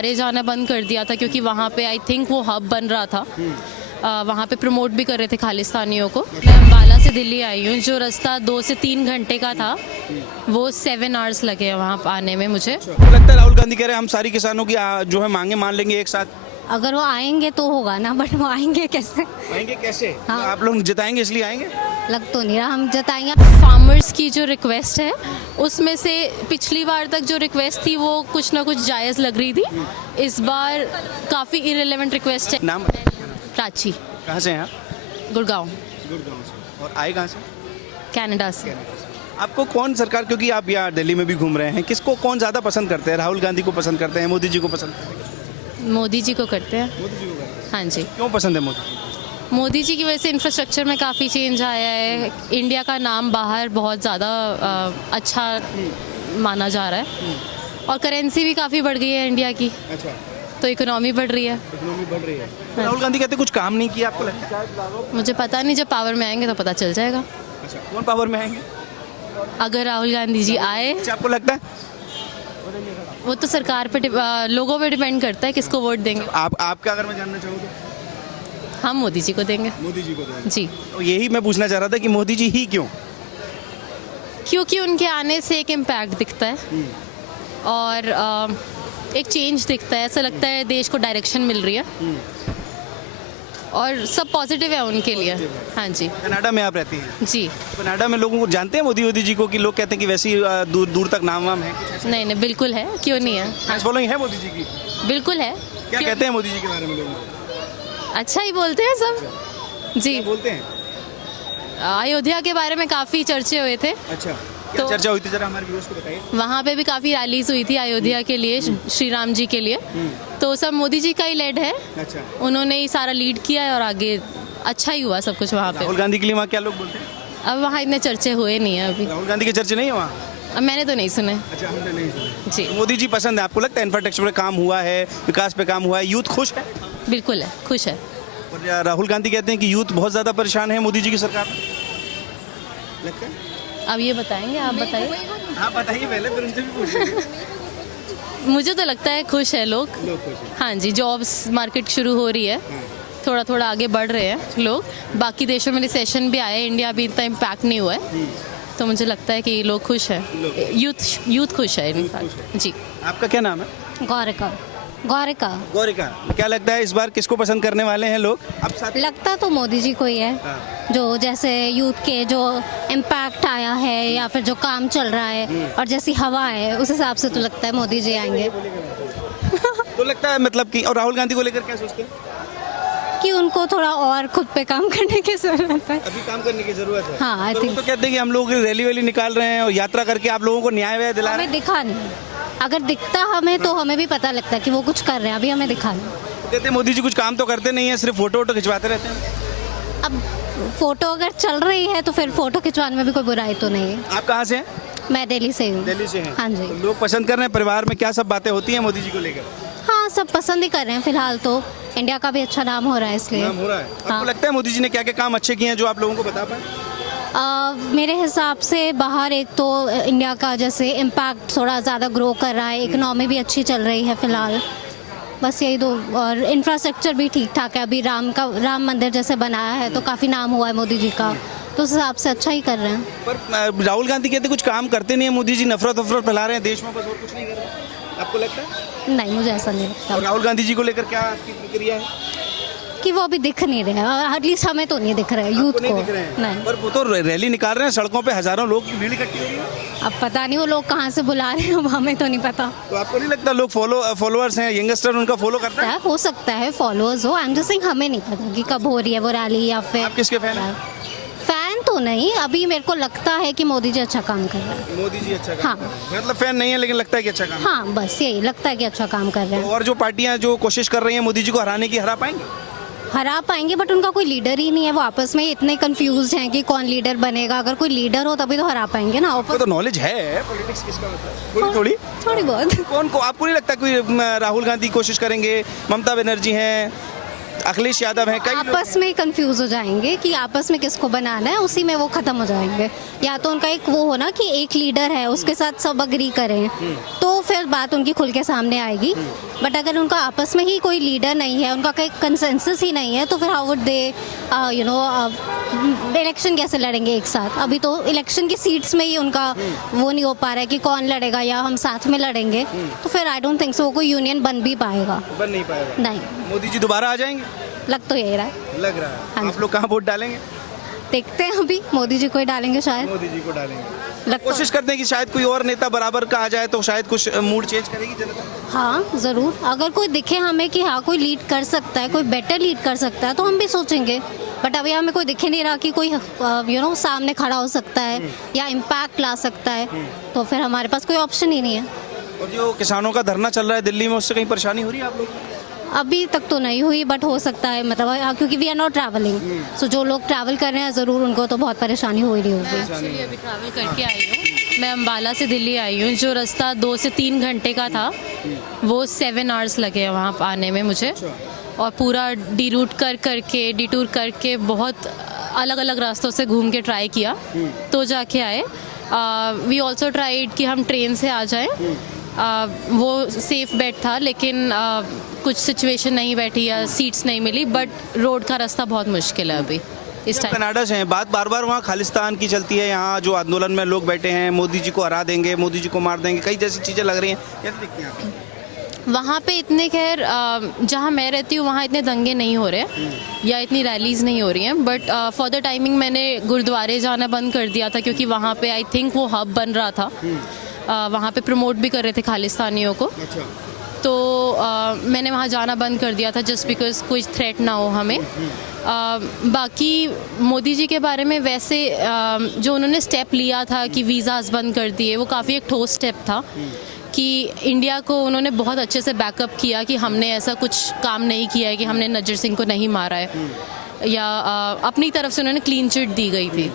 बाहर जाना बंद कर दिया था क्योंकि वहाँ पे आई थिंक वो हब बन रहा था। वहाँ पे प्रमोट भी कर रहे थे खालिस्तानियों को। मैं अम्बाला से दिल्ली आई हूँ, जो रास्ता 2 से 3 घंटे का था वो 7 आवर्स लगे वहाँ आने में मुझे। तो लगता है राहुल गांधी कह रहे हैं हम सारी किसानों की जो है मांगे मान लेंगे एक साथ। अगर वो आएंगे तो होगा ना, बट वो आएंगे कैसे? आएंगे कैसे? हाँ। आप लोग जिताएंगे इसलिए आएंगे? लग तो नहीं रहा, हम जताएंगे। फार्मर्स की जो रिक्वेस्ट है उसमें से पिछली बार तक जो रिक्वेस्ट थी वो कुछ ना कुछ जायज़ लग रही थी, इस बार काफ़ी इरेलेवेंट रिक्वेस्ट है। नाम प्राची, कहाँ से हैं आप? गुड़गांव, गुड़गांव से। और आए कहाँ से? कनाडा से। आपको कौन सरकार, क्योंकि आप यहाँ दिल्ली में भी घूम रहे हैं, किसको कौन ज़्यादा पसंद करते हैं? राहुल गांधी को पसंद करते हैं, मोदी जी को पसंद करते हैं? मोदी जी को करते हैं। मोदी जी को करते हैं। हाँ जी, क्यों पसंद है मोदी? मोदी जी की वजह से इंफ्रास्ट्रक्चर में काफ़ी चेंज आया है। इंडिया का नाम बाहर बहुत ज़्यादा अच्छा माना जा रहा है और करेंसी भी काफ़ी बढ़ गई है इंडिया की, अच्छा, तो इकोनॉमी बढ़ रही है। इकोनॉमी बढ़ रही है। राहुल गांधी कहते कुछ काम नहीं किया, आपको लगता है? मुझे पता नहीं, जब पावर में आएंगे तो पता चल जाएगा। अच्छा, कौन पावर में आएंगे? अगर राहुल गांधी जी आए, अच्छा, आपको लगता है? वो तो सरकार पे लोगों पे डिपेंड करता है किसको वोट देंगे। आपका अगर मैं जानना चाहूँ तो? हम मोदी जी को देंगे। मोदी जी को देंगे। जी, तो यही मैं पूछना चाह रहा था कि मोदी जी ही क्यों? क्योंकि उनके आने से एक इम्पैक्ट दिखता है और एक चेंज दिखता है। ऐसा लगता है देश को डायरेक्शन मिल रही है और सब पॉजिटिव है उनके लिए। हाँ जी। कनाडा में आप रहती हैं? जी, कनाडा में लोगों को जानते हैं मोदी जी को, कि लोग कहते हैं कि वैसे ही दूर दूर तक नाम वाम है? नहीं नहीं, बिल्कुल है, क्यों नहीं है। फैंस फॉलोइंग है मोदी जी की? बिल्कुल है। क्या कहते हैं मोदी जी के बारे में लोग? अच्छा ही बोलते हैं सब। जी, बोलते हैं। अयोध्या के बारे में काफ़ी चर्चे हुए थे। अच्छा, क्या तो- चर्चा हुई थी, जरा हमारे व्यूअर्स को बताइए। वहाँ पे भी काफ़ी रैलीज हुई थी अयोध्या के लिए, श्री राम जी के लिए। तो सब मोदी जी का ही लेड है, अच्छा, उन्होंने ही सारा लीड किया है और आगे अच्छा ही हुआ सब कुछ वहाँ पे। राहुल गांधी के लिए वहाँ क्या लोग बोलते हैं? अब वहाँ इतने चर्चे हुए नहीं है अभी। राहुल गांधी के चर्चे नहीं है वहाँ? अब मैंने तो नहीं सुने। अच्छा, हमने नहीं सुने। जी, मोदी जी पसंद है आपको? लगता है इंफ्रास्ट्रक्चर पे काम हुआ है, विकास पे काम हुआ है, यूथ खुश है? बिल्कुल है, खुश है। और राहुल गांधी कहते हैं कि यूथ बहुत ज़्यादा परेशान है मोदी जी की सरकार में। लगता है? अब ये बताएंगे, आप बताइए। आप बताइए पहले, फिर उनसे भी पूछिए। मुझे तो लगता है खुश है लोग। लोग खुश हैं। हाँ जी, जॉब्स मार्केट शुरू हो रही है, थोड़ा थोड़ा आगे बढ़ रहे हैं लोग। बाकी देशों में रिसेशन भी आया है, इंडिया भी इतना इम्पैक्ट नहीं हुआ है, तो मुझे लगता है कि लोग खुश है। यूथ खुश है इनफैक्ट। जी। आपका क्या नाम है? गौरिका। गौरिका। गौरिका, क्या लगता है इस बार किसको पसंद करने वाले हैं लोग? अब साथ लगता तो मोदी जी को ही है, हाँ। जो जैसे यूथ के जो इम्पैक्ट आया है या फिर जो काम चल रहा है और जैसी हवा है, उस हिसाब से तो लगता है मोदी जी आएंगे। तो लगता है मतलब कि, और राहुल गांधी को लेकर क्या सोचते हैं? कि उनको थोड़ा और खुद पे काम करने की जरूरत है। अभी काम करने की जरूरत है। हाँ, I पर वो think तो कहते हैं कि हम लोग रैली वैली निकाल रहे हैं और यात्रा करके आप लोगों को न्याय व्याय दिला रहे हमें दिखा नहीं, अगर दिखता हमें तो हमें भी पता लगता है कि वो कुछ कर रहे हैं, अभी हमें दिखा नहीं। हैं। कहते हैं मोदी जी कुछ काम तो करते नहीं है, सिर्फ फोटो वोटो खिंचवाते रहते हैं। अब फोटो अगर चल रही है तो फिर फोटो खिंचवाने में भी कोई बुराई तो नहीं है। आप कहाँ से हैं? मैं दिल्ली से हूँ। दिल्ली से हैं। हाँ जी। तो लोग पसंद कर रहे हैं, परिवार में क्या सब बातें होती हैं मोदी जी को लेकर? हाँ, सब पसंद ही कर रहे हैं फिलहाल तो। इंडिया का भी अच्छा नाम हो रहा है इसलिए। काम हो रहा है। आपको हाँ। लगता है मोदी जी ने क्या क्या काम अच्छे किए हैं जो आप लोगों को बता पाए? मेरे हिसाब से बाहर एक तो इंडिया का जैसे इम्पैक्ट थोड़ा ज़्यादा ग्रो कर रहा है, इकोनॉमी भी अच्छी चल रही है फिलहाल, बस यही दो। और इंफ्रास्ट्रक्चर भी ठीक ठाक है, अभी राम मंदिर जैसे बनाया है तो काफ़ी नाम हुआ है मोदी जी का, तो उस हिसाब से अच्छा ही कर रहे हैं। पर राहुल गांधी कहते कुछ काम करते नहीं है मोदी जी, नफरत वफरत फैला रहे हैं देश में, बस और कुछ नहीं कर रहे। आपको लगता है? नहीं, मुझे ऐसा नहीं लगता और राहुल गांधी जी को लेकर क्या आपकी प्रतिक्रिया है? कि वो अभी दिख नहीं रहे हैं, एटलीस्ट हमें तो नहीं दिख रहे हैं, यूथ आपको नहीं को दिख रहे हैं? नहीं। पर वो तो रैली निकाल रहे हैं, सड़कों पे हजारों लोग की भीड़ इकट्ठी हो रही है। अब पता नहीं वो लोग कहाँ से बुला रहे हैं, अब हमें तो नहीं पता। तो आपको नहीं लगता लोग फॉलोअर्स हैं, यंगस्टर उनका फॉलो करते हैं? हो सकता है फॉलोअर्स हो, आई एम जस्ट सेइंग हमें नहीं पता कि कब हो रही है वो रैली या फिर। आप किसके फैन हैं? फैन तो नहीं, अभी मेरे को लगता है कि मोदी जी अच्छा काम कर रहे हैं। मोदी जी अच्छा हाँ। मतलब फैन नहीं है लेकिन लगता है कि अच्छा काम। हाँ, बस यही लगता है कि अच्छा काम कर रहे हैं। और जो पार्टियां जो कोशिश कर रही हैं मोदी जी को हराने की, हरा पाएंगे? हरा पाएंगे, बट उनका कोई लीडर ही नहीं है, वो आपस में इतने कंफ्यूज हैं कि कौन लीडर बनेगा। अगर कोई लीडर हो तभी तो हरा पाएंगे ना। आपको तो नॉलेज है पॉलिटिक्स किसका होता है? थोड़ी थोड़ी बहुत। कौन को आपको नहीं लगता कोई राहुल गांधी कोशिश करेंगे, ममता बनर्जी हैं, अखिलेश यादव हैं, कई लोग आपस में कंफ्यूज हो जाएंगे कि आपस में किसको बनाना है, उसी में वो खत्म हो जाएंगे। या तो उनका एक वो हो ना कि एक लीडर है, उसके साथ सब अग्री करें, तो फिर बात उनकी खुल के सामने आएगी। बट अगर उनका आपस में ही कोई लीडर नहीं है, उनका कोई कंसेंसस ही नहीं है, तो फिर हाउ वुड दे इलेक्शन कैसे लड़ेंगे एक साथ? अभी तो इलेक्शन की सीट्स में ही उनका वो नहीं हो पा रहा है कि कौन लड़ेगा या हम साथ में लड़ेंगे, तो फिर आई डोंट थिंक सो कोई यूनियन बन भी पाएगा। बन नहीं पाएगा। नहीं, मोदी जी दोबारा आ जाएंगे, लग तो यही रहा है। लग रहा है। हाँ आप लोग कहाँ वोट डालेंगे? देखते हैं, अभी मोदी जी को ही डालेंगे शायद। मोदी जी को डालेंगे। लग तो कोशिश करते हैं कि शायद कोई और नेता बराबर का आ जाए तो शायद कुछ मूड चेंज करेगी जनता। हाँ ज़रूर, अगर कोई दिखे हमें कि हाँ कोई लीड कर सकता है, कोई बेटर लीड कर सकता है, तो हम भी सोचेंगे। बट अभी हमें कोई दिखे नहीं रहा कि कोई सामने खड़ा हो सकता है या इम्पैक्ट ला सकता है, तो फिर हमारे पास कोई ऑप्शन ही नहीं है। और जो किसानों का धरना चल रहा है दिल्ली में, उससे कहीं परेशानी हो रही है आप लोग को? अभी तक तो नहीं हुई, बट हो सकता है, मतलब क्योंकि वी आर नॉट ट्रैवलिंग, सो जो लोग ट्रैवल कर रहे हैं ज़रूर उनको तो बहुत परेशानी हो रही होगी। एक्चुअली अभी ट्रैवल करके आई हूँ, मैं अम्बाला से दिल्ली आई हूँ। जो रास्ता 2 से 3 घंटे का था, वो 7 आवर्स लगे हैं वहाँ आने में मुझे। और पूरा डिटूर करके बहुत अलग अलग रास्तों से घूम के ट्राई किया, तो जाके आए। वी ऑल्सो ट्राइड कि हम ट्रेन से आ जाएं। वो सेफ बेट था, लेकिन कुछ सिचुएशन नहीं बैठी या सीट्स नहीं मिली, बट रोड का रास्ता बहुत मुश्किल है अभी इस टाइम। कनाडा से हैं, बात बार बार वहाँ खालिस्तान की चलती है, यहाँ जो आंदोलन में लोग बैठे हैं, मोदी जी को हरा देंगे, मोदी जी को मार देंगे, कई जैसी चीज़ें लग रही हैं, कैसे दिखती हैं आपको? वहाँ पे इतने खैर जहाँ मैं रहती हूँ वहाँ इतने दंगे नहीं हो रहे हैं या इतनी रैलीज नहीं हो रही हैं, बट फॉर द टाइमिंग मैंने गुरुद्वारे जाना बंद कर दिया था, क्योंकि वहाँ पे आई थिंक वो हब बन रहा था। वहाँ पे प्रमोट भी कर रहे थे खालिस्तानियों को, तो मैंने वहाँ जाना बंद कर दिया था जस्ट बिकॉज कोई थ्रेट ना हो हमें। बाकी मोदी जी के बारे में वैसे जो उन्होंने स्टेप लिया था कि वीज़ाज बंद कर दिए, वो काफ़ी एक ठोस स्टेप था कि इंडिया को उन्होंने बहुत अच्छे से बैकअप किया कि हमने ऐसा कुछ काम नहीं किया है कि हमने नज़र सिंह को नहीं मारा है, या अपनी तरफ से उन्होंने क्लीन चिट दी गई थी।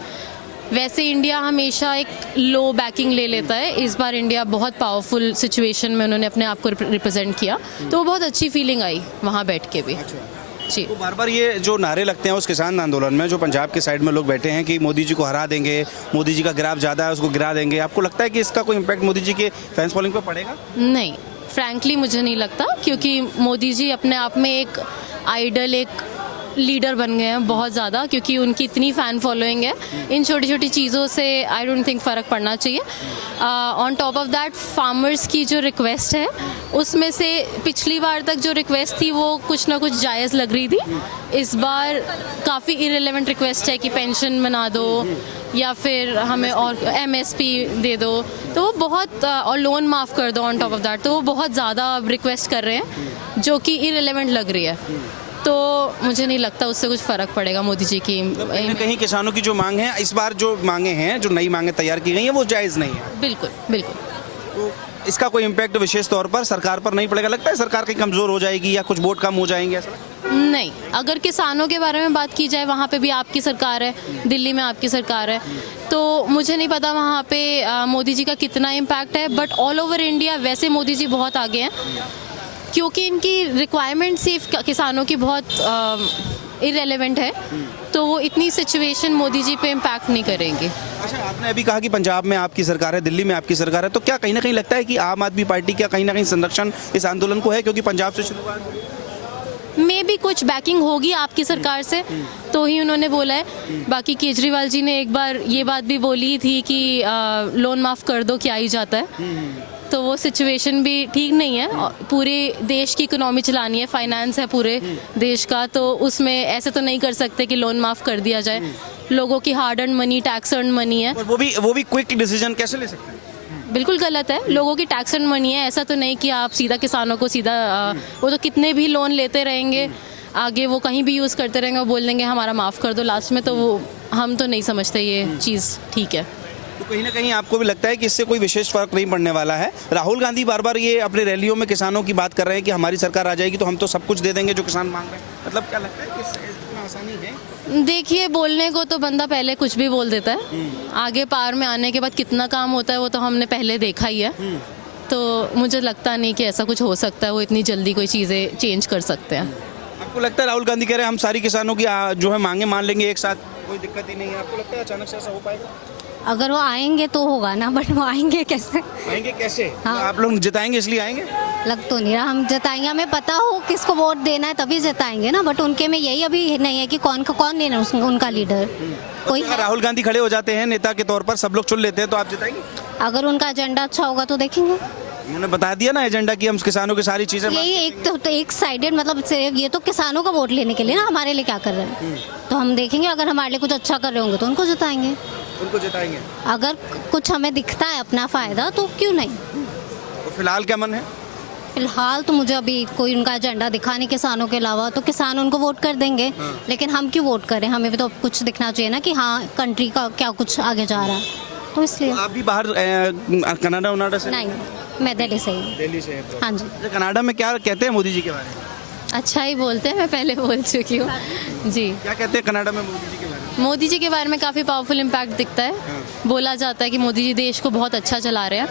वैसे इंडिया हमेशा एक लो बैकिंग ले लेता है, इस बार इंडिया बहुत पावरफुल सिचुएशन में उन्होंने अपने आप को रिप्रेजेंट किया, तो वो बहुत अच्छी फीलिंग आई वहाँ बैठ के भी। जी, तो बार बार ये जो नारे लगते हैं उस किसान आंदोलन में, जो पंजाब के साइड में लोग बैठे हैं कि मोदी जी को हरा देंगे, मोदी जी का ग्राफ ज़्यादा है उसको गिरा देंगे, आपको लगता है कि इसका कोई इम्पैक्ट मोदी जी के फैंस फॉलोइंग पर पड़ेगा? नहीं, फ्रैंकली मुझे नहीं लगता, क्योंकि मोदी जी अपने आप में एक आइडल, एक लीडर बन गए हैं बहुत ज़्यादा, क्योंकि उनकी इतनी फ़ैन फॉलोइंग है। इन छोटी छोटी चीज़ों से आई डोंट थिंक फ़र्क पड़ना चाहिए। On top of that, farmers की जो रिक्वेस्ट है, उसमें से पिछली बार तक जो रिक्वेस्ट थी वो कुछ ना कुछ जायज़ लग रही थी। इस बार काफ़ी इरेलेवेंट रिक्वेस्ट है कि पेंशन बना दो या फिर हमें और MSP दे दो, तो वो बहुत, और लोन माफ़ कर दो ऑन टॉप ऑफ दैट, तो वो बहुत ज़्यादा रिक्वेस्ट कर रहे हैं जो कि इरेलेवेंट लग रही है। तो मुझे नहीं लगता उससे कुछ फ़र्क पड़ेगा मोदी जी की। कहीं ना कहीं किसानों की जो मांग है इस बार, जो मांगे हैं, जो नई मांगे तैयार की गई हैं, वो जायज़ नहीं है। बिल्कुल बिल्कुल। तो इसका कोई इम्पैक्ट विशेष तौर पर सरकार पर नहीं पड़ेगा? लगता है सरकार कहीं कमज़ोर हो जाएगी या कुछ वोट कम हो जाएंगे ऐसा? नहीं, अगर किसानों के बारे में बात की जाए, वहाँ पे भी आपकी सरकार है, दिल्ली में आपकी सरकार है, तो मुझे नहीं पता वहाँ पे मोदी जी का कितना इम्पैक्ट है, बट ऑल ओवर इंडिया वैसे मोदी जी बहुत आगे हैं, क्योंकि इनकी रिक्वायरमेंट सिर्फ किसानों की बहुत इरेलेवेंट है, तो वो इतनी सिचुएशन मोदी जी पे इम्पैक्ट नहीं करेंगे। अच्छा, आपने अभी कहा कि पंजाब में आपकी सरकार है, दिल्ली में आपकी सरकार है, तो क्या कहीं ना कहीं लगता है कि आम आदमी पार्टी का कहीं ना कहीं संरक्षण इस आंदोलन को है, क्योंकि पंजाब से शुरुआत? मे भी कुछ बैकिंग होगी आपकी सरकार से, तो ही उन्होंने बोला है। बाकी केजरीवाल जी ने एक बार ये बात भी बोली थी कि लोन माफ़ कर दो, क्या ही जाता है, तो वो सिचुएशन भी ठीक नहीं है। पूरे देश की इकोनॉमी चलानी है, फाइनेंस है पूरे देश का, तो उसमें ऐसे तो नहीं कर सकते कि लोन माफ़ कर दिया जाए। लोगों की hard earn money, tax earn money है, और वो भी क्विक डिसीजन कैसे ले सकते हैं? बिल्कुल गलत है। लोगों की टैक्स अर्न मनी है, ऐसा तो नहीं कि आप सीधा किसानों को सीधा वो तो कितने भी लोन लेते रहेंगे, आगे वो कहीं भी यूज़ करते रहेंगे और बोल देंगे हमारा माफ़ कर दो लास्ट में, तो वो हम तो नहीं समझते ये चीज़ ठीक है। तो कहीं ना कहीं आपको भी लगता है कि इससे कोई विशेष फर्क नहीं पड़ने वाला है? राहुल गांधी बार बार ये अपने रैलियों में किसानों की बात कर रहे हैं कि हमारी सरकार आ जाएगी तो हम तो सब कुछ दे देंगे जो किसान मांग रहे हैं, मतलब क्या लगता है कि इतना आसानी है? देखिए, बोलने को तो बंदा पहले कुछ भी बोल देता है, आगे पार में आने के बाद कितना काम होता है वो तो हमने पहले देखा ही है, तो मुझे लगता नहीं कि ऐसा कुछ हो सकता है, वो इतनी जल्दी कोई चीज़ें चेंज कर सकते हैं। अब आपको लगता है राहुल गांधी कह रहे हैं हम सारी किसानों की जो है मांगे मान लेंगे एक साथ, कोई दिक्कत ही नहीं है, आपको लगता है अचानक से ऐसा हो पाएगा? अगर वो आएंगे तो होगा ना, बट वो आएंगे कैसे? आएंगे कैसे? हाँ। आप लोग जिताएंगे इसलिए आएंगे? लग तो नहीं रहा हम जिताएंगे, हमें पता हो किसको वोट देना है तभी जिताएंगे ना, बट उनके में यही अभी नहीं है कि कौन लेना उनका लीडर कोई अगर है। राहुल गांधी खड़े हो जाते हैं नेता के तौर पर, सब लोग चुन लेते हैं, तो आप जिताएंगे? अगर उनका एजेंडा अच्छा होगा तो देखेंगे। उन्होंने बता दिया ना एजेंडा की हम किसानों की सारी चीजें यही एक एक साइडेड, मतलब ये तो किसानों का वोट लेने के लिए ना, हमारे लिए क्या कर रहे हैं, तो हम देखेंगे अगर हमारे लिए कुछ अच्छा कर रहे होंगे तो उनको जिताएंगे। उनको जिताएंगे। अगर कुछ हमें दिखता है अपना फायदा तो क्यों नहीं। तो फिलहाल क्या मन है? फिलहाल तो मुझे अभी कोई उनका एजेंडा दिखा नहीं किसानों के अलावा, तो किसान उनको वोट कर देंगे। लेकिन हम क्यों वोट करें, हमें भी तो कुछ दिखना चाहिए ना कि हाँ कंट्री का क्या कुछ आगे जा रहा है, तो इसलिए। आप भी बाहर कनाडा वनाडा से? नहीं, मैं दिल्ली से ही। दिल्ली से है तो। हाँ जी। अच्छा, कनाडा में क्या कहते हैं मोदी जी के बारे में? अच्छा ही बोलते हैं, मैं पहले बोल चुकी हूँ जी। क्या कहते हैं कनाडा में मोदी जी के बारे में? मोदी जी के बारे में काफ़ी पावरफुल इम्पैक्ट दिखता है। बोला जाता है कि मोदी जी देश को बहुत अच्छा चला रहे हैं,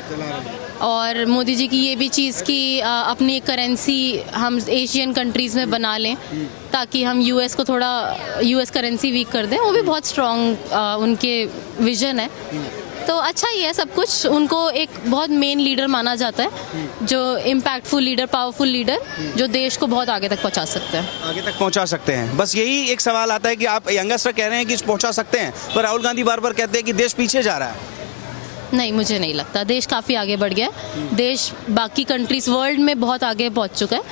और मोदी जी की ये भी चीज़ कि अपनी करेंसी हम एशियन कंट्रीज़ में बना लें ताकि हम यूएस को थोड़ा यूएस करेंसी वीक कर दें, वो भी बहुत स्ट्रॉन्ग उनके विजन है। तो अच्छा ही है सब कुछ। उनको एक बहुत मेन लीडर माना जाता है, जो इम्पैक्टफुल लीडर, पावरफुल लीडर, जो देश को बहुत आगे तक पहुंचा सकते हैं। आगे तक पहुंचा सकते हैं। बस यही एक सवाल आता है कि आप यंगस्टर कह रहे हैं कि पहुंचा सकते हैं, पर राहुल गांधी बार बार कहते हैं कि देश पीछे जा रहा है। नहीं, मुझे नहीं लगता। देश काफ़ी आगे बढ़ गया है। देश बाकी कंट्रीज वर्ल्ड में बहुत आगे पहुंच चुका है,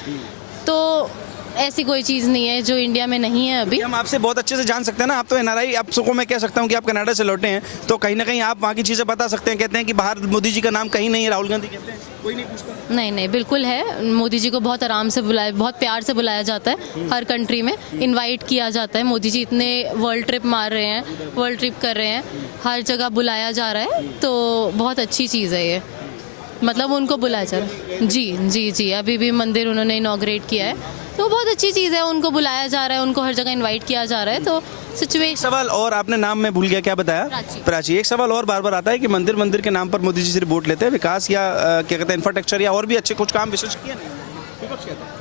तो ऐसी कोई चीज़ नहीं है जो इंडिया में नहीं है अभी। हम आपसे बहुत अच्छे से जान सकते हैं ना, आप तो एनआरआई, आप सबको मैं कह सकता हूं कि आप कनाडा से लौटे हैं, तो कहीं ना कहीं आप वहाँ की चीज़ें बता सकते हैं। कहते हैं कि बाहर मोदी जी का नाम कहीं नहीं है, राहुल गांधी कहते हैं, कोई नहीं पूछता। नहीं नहीं, बिल्कुल है। मोदी जी को बहुत आराम से बुलाया, बहुत प्यार से बुलाया जाता है। हर कंट्री में इनवाइट किया जाता है। मोदी जी इतने वर्ल्ड ट्रिप मार रहे हैं, वर्ल्ड ट्रिप कर रहे हैं, हर जगह बुलाया जा रहा है, तो बहुत अच्छी चीज़ है ये। मतलब उनको बुलाया जा रहा है। जी जी जी, अभी भी मंदिर उन्होंने इनॉग्रेट किया है, तो बहुत अच्छी चीज़ है। उनको बुलाया जा रहा है, उनको हर जगह इनवाइट किया जा रहा है, तो सिचुएशन। सवाल और आपने नाम में भूल गया, क्या बताया? प्राची। एक सवाल और बार बार आता है कि मंदिर के नाम पर मोदी जी सिर्फ वोट लेते हैं, विकास या क्या कहते हैं इंफ्रास्ट्रक्चर या और भी अच्छे कुछ काम विशेष किए नहीं? विपक्ष कहता है।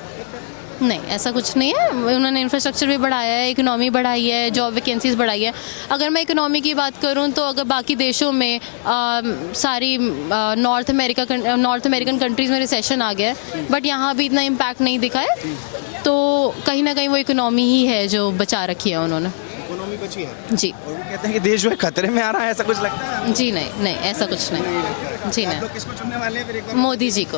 नहीं, ऐसा कुछ नहीं है। उन्होंने इंफ्रास्ट्रक्चर भी बढ़ाया है, इकोनॉमी बढ़ाई है, जॉब वैकेंसीज बढ़ाई है। अगर मैं इकोनॉमी की बात करूं तो अगर बाकी देशों में सारी नॉर्थ अमेरिकन कंट्रीज़ में रिसेशन आ गया है, बट यहाँ भी इतना इम्पैक्ट नहीं दिखा है, तो कहीं ना कहीं वो इकोनॉमी ही है जो बचा रखी है उन्होंने। इकोनॉमी बची है जी। और वो कहते हैं कि देश जो है खतरे में आ रहा है, ऐसा कुछ लगता है? जी नहीं नहीं, ऐसा कुछ नहीं। जी आप नहीं, लोग किसको चुनने वाले हैं फिर एक बार? मोदी जी को।